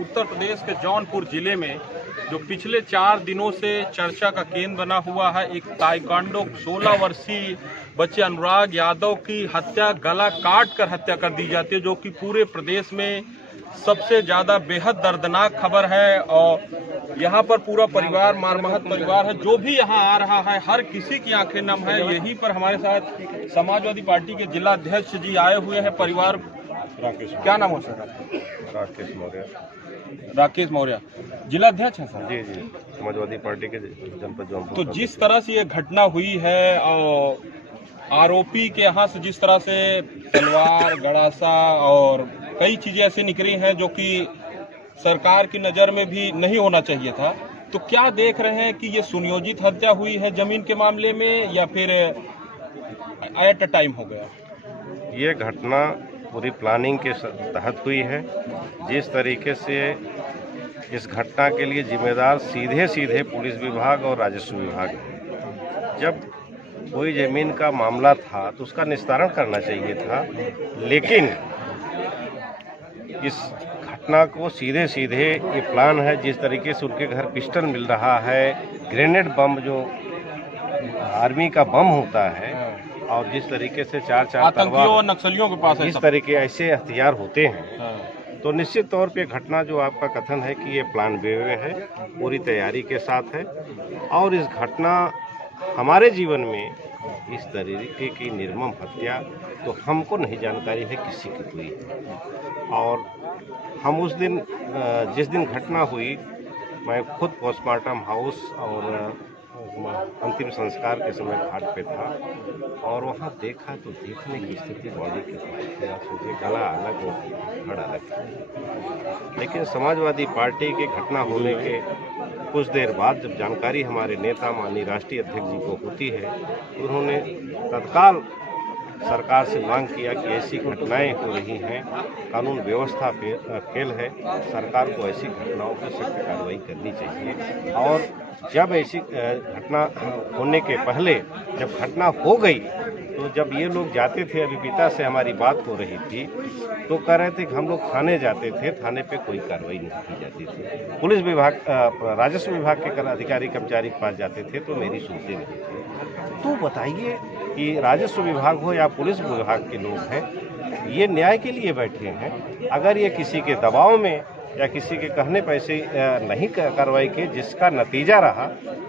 उत्तर प्रदेश के जौनपुर जिले में जो पिछले 4 दिनों से चर्चा का केंद्र बना हुआ है, एक ताइक्वांडो 16 वर्षीय बच्चे अनुराग यादव की हत्या, गला काट कर हत्या कर दी जाती है, जो कि पूरे प्रदेश में सबसे ज़्यादा बेहद दर्दनाक खबर है। और यहाँ पर पूरा परिवार, मारमहत परिवार है, जो भी यहाँ आ रहा है हर किसी की आंखें नम है। यहीं पर हमारे साथ समाजवादी पार्टी के जिला अध्यक्ष जी आए हुए हैं। परिवार, क्या नाम हो सर? राकेश मौर्य। राकेश मौर्य जिला अध्यक्ष हैं सर? जी जी, समाजवादी पार्टी के जनपद जौनपुर। तो जिस तरह से ये घटना हुई है और आरोपी के यहाँ से जिस तरह से तलवार, गड़ासा और कई चीजें ऐसी निकली हैं जो कि सरकार की नज़र में भी नहीं होना चाहिए था, तो क्या देख रहे हैं कि ये सुनियोजित हत्या हुई है जमीन के मामले में या फिर एट अ टाइम हो गया? ये घटना पूरी प्लानिंग के तहत हुई है। जिस तरीके से इस घटना के लिए जिम्मेदार सीधे सीधे पुलिस विभाग और राजस्व विभाग है। जब कोई जमीन का मामला था तो उसका निस्तारण करना चाहिए था, लेकिन इस घटना को सीधे सीधे ये प्लान है। जिस तरीके से उनके घर पिस्टल मिल रहा है, ग्रेनेड बम जो आर्मी का बम होता है, और जिस तरीके से चार आतंकियों और नक्सलियों के पास इस तरीके ऐसे हथियार होते हैं, तो निश्चित तौर पे घटना जो आपका कथन है कि ये प्लान बे में है, पूरी तैयारी के साथ है। और इस घटना हमारे जीवन में इस तरीके की निर्मम हत्या तो हमको नहीं जानकारी है किसी की हुई है। और हम उस दिन, जिस दिन घटना हुई, मैं खुद पोस्टमार्टम हाउस और अंतिम संस्कार के समय घाट पे था और वहाँ देखा तो देखने की स्थिति बॉडी की सोचे गला अलग और धड़ अलग। लेकिन समाजवादी पार्टी की घटना होने के कुछ देर बाद जब जानकारी हमारे नेता माननीय राष्ट्रीय अध्यक्ष जी को होती है, तो उन्होंने तत्काल सरकार से मांग किया कि ऐसी घटनाएं हो रही हैं, कानून व्यवस्था फेल है, सरकार को ऐसी घटनाओं पर सख्त कार्रवाई करनी चाहिए। और जब ऐसी घटना होने के पहले, जब घटना हो गई, तो जब ये लोग जाते थे, अभी पिता से हमारी बात हो रही थी, तो कह रहे थे कि हम लोग थाने जाते थे, थाने पे कोई कार्रवाई नहीं की जाती थी। पुलिस विभाग, राजस्व विभाग के अधिकारी कर्मचारी के पास जाते थे तो मेरी सुनते नहीं थे। तो बताइए कि राजस्व विभाग हो या पुलिस विभाग के लोग हैं, ये न्याय के लिए बैठे हैं। अगर ये किसी के दबाव में या किसी के कहने पर ऐसे नहीं कार्रवाई की, जिसका नतीजा रहा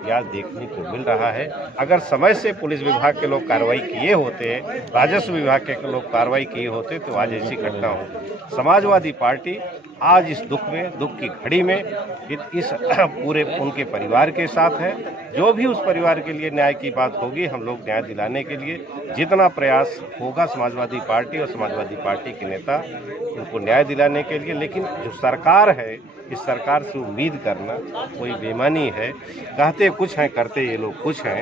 या देखने को मिल रहा है। अगर समय से पुलिस विभाग के लोग कार्रवाई किए होते, राजस्व विभाग के लोग कार्रवाई किए होते, तो आज ऐसी घटना हो। समाजवादी पार्टी आज इस दुख की घड़ी में इस पूरे उनके परिवार के साथ है। जो भी उस परिवार के लिए न्याय की बात होगी, हम लोग न्याय दिलाने के लिए जितना प्रयास होगा, समाजवादी पार्टी और समाजवादी पार्टी के नेता उनको न्याय दिलाने के लिए। लेकिन जो सरकार है, इस सरकार से उम्मीद करना कोई बेईमानी है। कहते कुछ हैं, करते ये लोग कुछ हैं।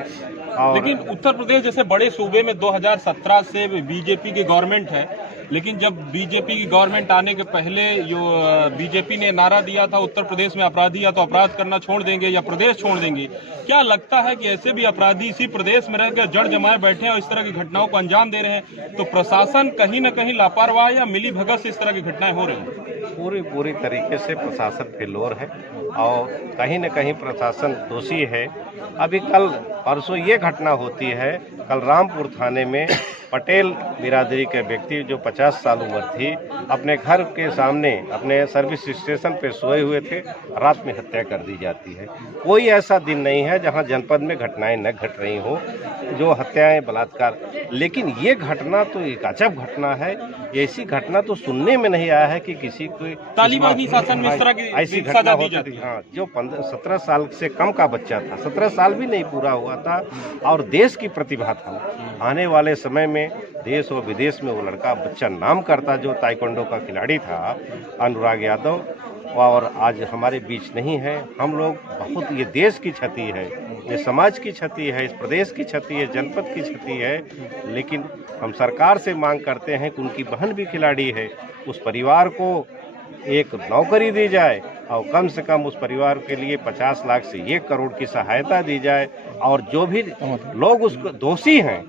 और लेकिन उत्तर प्रदेश जैसे बड़े सूबे में 2017 से बीजेपी की गवर्नमेंट है, लेकिन जब बीजेपी की गवर्नमेंट आने के पहले जो बीजेपी ने नारा दिया था, उत्तर प्रदेश में अपराधी या तो अपराध करना छोड़ देंगे या प्रदेश छोड़ देंगे, क्या लगता है कि ऐसे भी अपराधी इसी प्रदेश में रहकर जड़ जमाए बैठे हैं और इस तरह की घटनाओं को अंजाम दे रहे हैं? तो प्रशासन कहीं न कहीं लापरवाह या मिली भगत से इस तरह की घटनाएं हो रही हैं? पूरी तरीके से प्रशासन फेलोर है और कहीं न कहीं प्रशासन दोषी है। अभी कल परसों ये घटना होती है, कल रामपुर थाने में पटेल बिरादरी के व्यक्ति जो 50 साल उम्र थी, अपने घर के सामने अपने सर्विस स्टेशन पे सोए हुए थे, रात में हत्या कर दी जाती है। कोई ऐसा दिन नहीं है जहां जनपद में घटनाएं न घट रही हो, जो हत्याएं, बलात्कार। लेकिन ये घटना तो एक अजब घटना है। ऐसी घटना तो सुनने में नहीं आया है कि किसी को तालिबानी शासन में इस तरह की ऐसी घटना होती थी। हाँ, जो 17 साल से कम का बच्चा था, 17 साल भी नहीं पूरा हुआ था, और देश की प्रतिभा था। आने वाले समय में देश और विदेश में वो लड़का बच्चा नाम करता, जो ताइक्वांडो का खिलाड़ी था अनुराग यादव, और आज हमारे बीच नहीं है। हम लोग बहुत, ये देश की क्षति है, ये समाज की क्षति है, इस प्रदेश की क्षति है, जनपद की क्षति है। लेकिन हम सरकार से मांग करते हैं कि उनकी बहन भी खिलाड़ी है, उस परिवार को एक नौकरी दी जाए और कम से कम उस परिवार के लिए 50 लाख से 1 करोड़ की सहायता दी जाए और जो भी लोग उसको दोषी हैं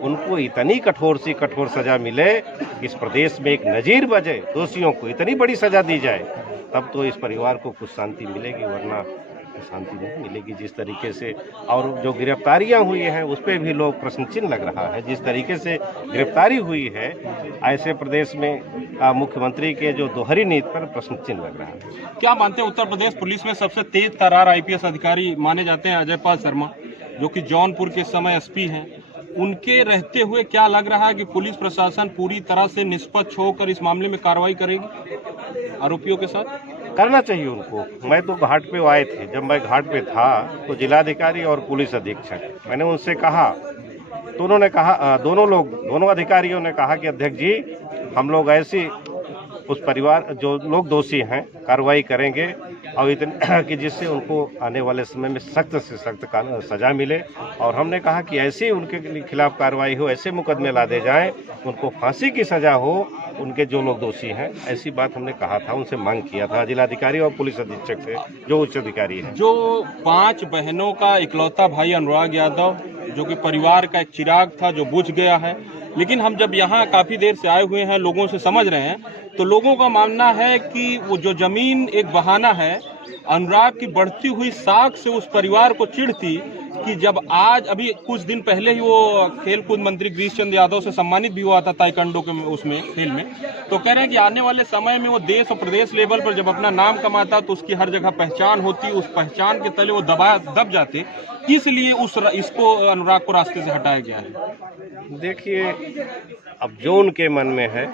उनको इतनी कठोर से कठोर सजा मिले, इस प्रदेश में एक नजीर बजे, दोषियों को इतनी बड़ी सजा दी जाए, तब तो इस परिवार को कुछ शांति मिलेगी, वरना शांति नहीं मिलेगी। जिस तरीके से और जो गिरफ्तारियां हुई हैं उस पर भी लोग प्रश्न चिन्ह लग रहा है। जिस तरीके से गिरफ्तारी हुई है, ऐसे प्रदेश में मुख्यमंत्री के जो दोहरी नीति पर प्रश्न चिन्ह लग रहा है। क्या मानते हैं उत्तर प्रदेश पुलिस में सबसे तेज तर्रार IPS अधिकारी माने जाते हैं अजय पाल शर्मा, जो कि जौनपुर के समय SP हैं। उनके रहते हुए क्या लग रहा है कि पुलिस प्रशासन पूरी तरह से निष्पक्ष होकर इस मामले में कार्रवाई करेगी आरोपियों के साथ? करना चाहिए उनको। मैं तो घाट पे आए थे, जब मैं घाट पे था तो जिलाधिकारी और पुलिस अधीक्षक, मैंने उनसे कहा तो उन्होंने कहा, दोनों अधिकारियों ने कहा कि अध्यक्ष जी, हम लोग ऐसी उस परिवार जो लोग दोषी हैं कार्रवाई करेंगे और इतने कि जिससे उनको आने वाले समय में सख्त से सख्त सजा मिले। और हमने कहा कि ऐसी उनके खिलाफ कार्रवाई हो, ऐसे मुकदमे ला दे जाएं, उनको फांसी की सजा हो, उनके जो लोग दोषी हैं, ऐसी बात हमने कहा था, उनसे मांग किया था जिलाधिकारी और पुलिस अधीक्षक से, जो उच्च अधिकारी है। जो 5 बहनों का इकलौता भाई अनुराग यादव, जो कि परिवार का एक चिराग था जो बुझ गया है, लेकिन हम जब यहाँ काफी देर से आए हुए हैं, लोगों से समझ रहे हैं, तो लोगों का मानना है कि वो जो जमीन एक बहाना है, अनुराग की बढ़ती हुई साख से उस परिवार को चिढ़ थी कि जब आज अभी कुछ दिन पहले ही वो खेल कूद मंत्री गिरीश चंद्र यादव से सम्मानित भी हुआ था ताइक्वांडो के उसमें खेल में, तो कह रहे हैं कि आने वाले समय में वो देश और प्रदेश लेवल पर जब अपना नाम कमाता तो उसकी हर जगह पहचान होती, उस पहचान के तले वो दब जाते, इसलिए इसको अनुराग को रास्ते से हटाया गया है। देखिए, अब जो उनके मन में है,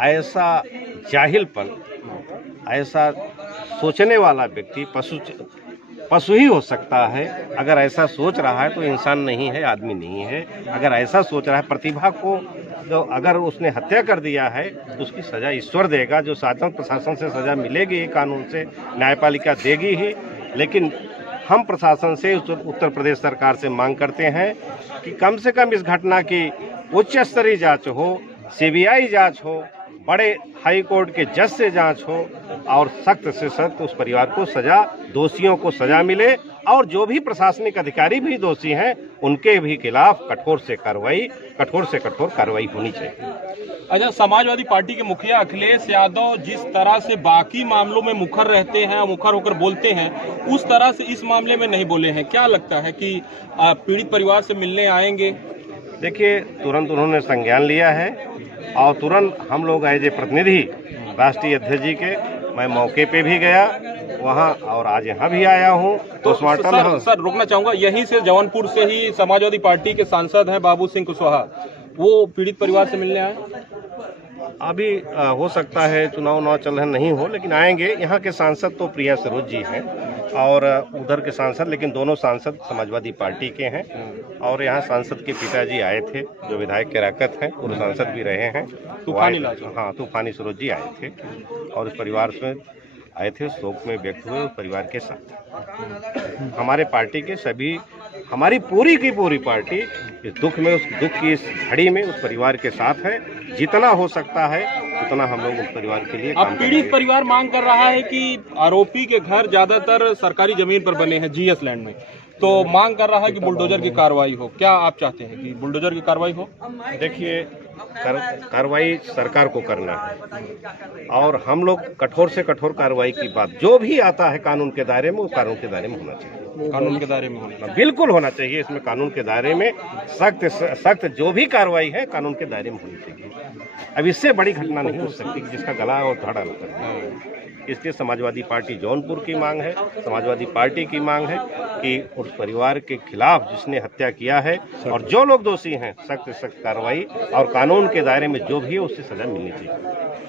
ऐसा जाहिलपन, ऐसा सोचने वाला व्यक्ति पशु ही हो सकता है। अगर ऐसा सोच रहा है तो इंसान नहीं है, आदमी नहीं है। अगर ऐसा सोच रहा है, प्रतिभा को जो अगर उसने हत्या कर दिया है तो उसकी सजा ईश्वर देगा, जो शासन प्रशासन से सजा मिलेगी, कानून से न्यायपालिका देगी ही। लेकिन हम प्रशासन से, उत्तर प्रदेश सरकार से मांग करते हैं कि कम से कम इस घटना की उच्च स्तरीय जांच हो, CBI जांच हो, बड़े हाई कोर्ट के जज से जांच हो और सख्त से सख्त उस परिवार को सजा, दोषियों को सजा मिले और जो भी प्रशासनिक अधिकारी भी दोषी हैं उनके भी खिलाफ कठोर से कठोर कार्रवाई होनी चाहिए। अच्छा, समाजवादी पार्टी के मुखिया अखिलेश यादव जिस तरह से बाकी मामलों में मुखर रहते हैं, मुखर होकर बोलते हैं, उस तरह से इस मामले में नहीं बोले हैं। क्या लगता है कि पीड़ित परिवार से मिलने आएंगे? देखिए, तुरंत उन्होंने संज्ञान लिया है और तुरंत हम लोग एज ए प्रतिनिधि राष्ट्रीय अध्यक्ष जी के, मैं मौके पे भी गया वहाँ और आज यहाँ भी आया हूँ। तो सर रोकना चाहूंगा, यहीं से जौनपुर से ही समाजवादी पार्टी के सांसद हैं बाबू सिंह कुशवाहा, वो पीड़ित परिवार से मिलने आए? अभी हो सकता है चुनाव चल रहे नहीं हो, लेकिन आएंगे। यहाँ के सांसद तो प्रिया सरोज जी हैं और उधर के सांसद, लेकिन दोनों सांसद समाजवादी पार्टी के हैं। और यहाँ सांसद के पिताजी आए थे, जो विधायक के राकत हैं, पूर्व सांसद भी रहे हैं, तूफानी सरोज जी आए थे और इस परिवार से आए थे, शोक में व्यक्त हुए उस परिवार के साथ। हमारे पार्टी के सभी, हमारी पूरी की पूरी पार्टी इस दुख में, उस दुख की इस घड़ी में उस परिवार के साथ है। जितना हो सकता है उतना हम लोग उस परिवार के लिए। अब पीड़ित परिवार मांग कर रहा है कि आरोपी के घर ज्यादातर सरकारी जमीन पर बने हैं, GS लैंड में, तो मांग कर रहा है कि बुलडोजर की कार्रवाई हो। क्या आप चाहते हैं कि बुलडोजर की कार्रवाई हो? देखिए, कार्रवाई सरकार को करना है और हम लोग कठोर से कठोर कार्रवाई की बात, जो भी आता है कानून के दायरे में, वो कानून के दायरे में होना चाहिए। कानून के दायरे में होना बिल्कुल होना चाहिए। इसमें कानून के दायरे में सख्त जो भी कार्रवाई है कानून के दायरे में होनी चाहिए। अब इससे बड़ी घटना नहीं हो सकती कि जिसका गला और धड़ा होता। इसलिए समाजवादी पार्टी जौनपुर की मांग है, समाजवादी पार्टी की मांग है कि उस परिवार के खिलाफ जिसने हत्या किया है और जो लोग दोषी हैं, सख्त से सख्त कार्रवाई और कानून के दायरे में जो भी है उससे सजा मिलनी चाहिए।